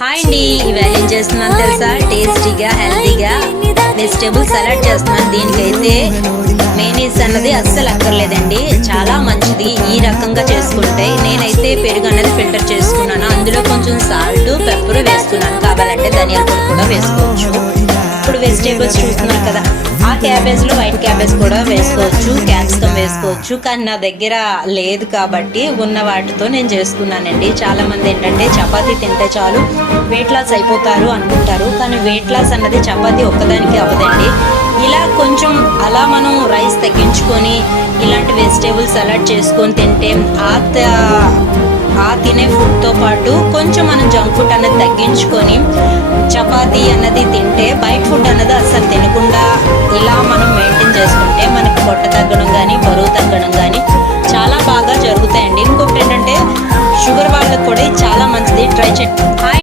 Hi అండి, ఇవాళ ఏం చేస్తున్నాను తెలుసా? టేస్టీగా హెల్తీగా వెజిటేబుల్ సలాడ్ చేస్తున్నాను. దీనికైతే మేనీస్ అన్నది అస్సలు అక్కర్లేదండి, చాలా మంచిది ఈ రకంగా చేసుకుంటే. నేనైతే పెరుగు అన్నది ఫిల్టర్ చేసుకున్నాను, అందులో కొంచెం సాల్ట్ పెప్పర్ వేసుకున్నాను. కావాలంటే ధనియాల పొడి కూడా వేసుకోవచ్చు. ఇప్పుడు వెజిటేబుల్స్ చూస్తున్నారు కదా, ఆ క్యాబేజ్లో వైట్ క్యాబేజ్ కూడా వేసుకోవచ్చు, క్యాప్సికమ్ వేసుకోవచ్చు. కానీ నా దగ్గర లేదు కాబట్టి ఉన్న వాటితో నేను చేసుకున్నానండి. చాలా మంది ఏంటంటే చపాతీ తింటే చాలు వెయిట్ లాస్ అయిపోతారు అనుకుంటారు, కానీ వెయిట్ లాస్ అన్నది చపాతీ ఒక్కదానికి అవ్వదండి. ఇలా కొంచెం అలా మనం రైస్ తగ్గించుకొని ఇలాంటి వెజిటేబుల్ సలాడ్ చేసుకొని తింటే ఆ తినే ఫుడ్తో పాటు కొంచెం మనం జంక్ ఫుడ్ అన్నది తగ్గించుకొని చపాతీ అన్నది తింటే బయట ఫుడ్ అన్నది అస్సలు తినకుండా ఇలా మనం మెయింటైన్ చేసుకుంటే మనకి పొట్ట తగ్గడం కానీ బరువు తగ్గడం కానీ చాలా బాగా జరుగుతాయండి. ఇంకొకటి ఏంటంటే షుగర్ వాళ్ళకి కూడా చాలా మంచిది, ట్రై చేయండి.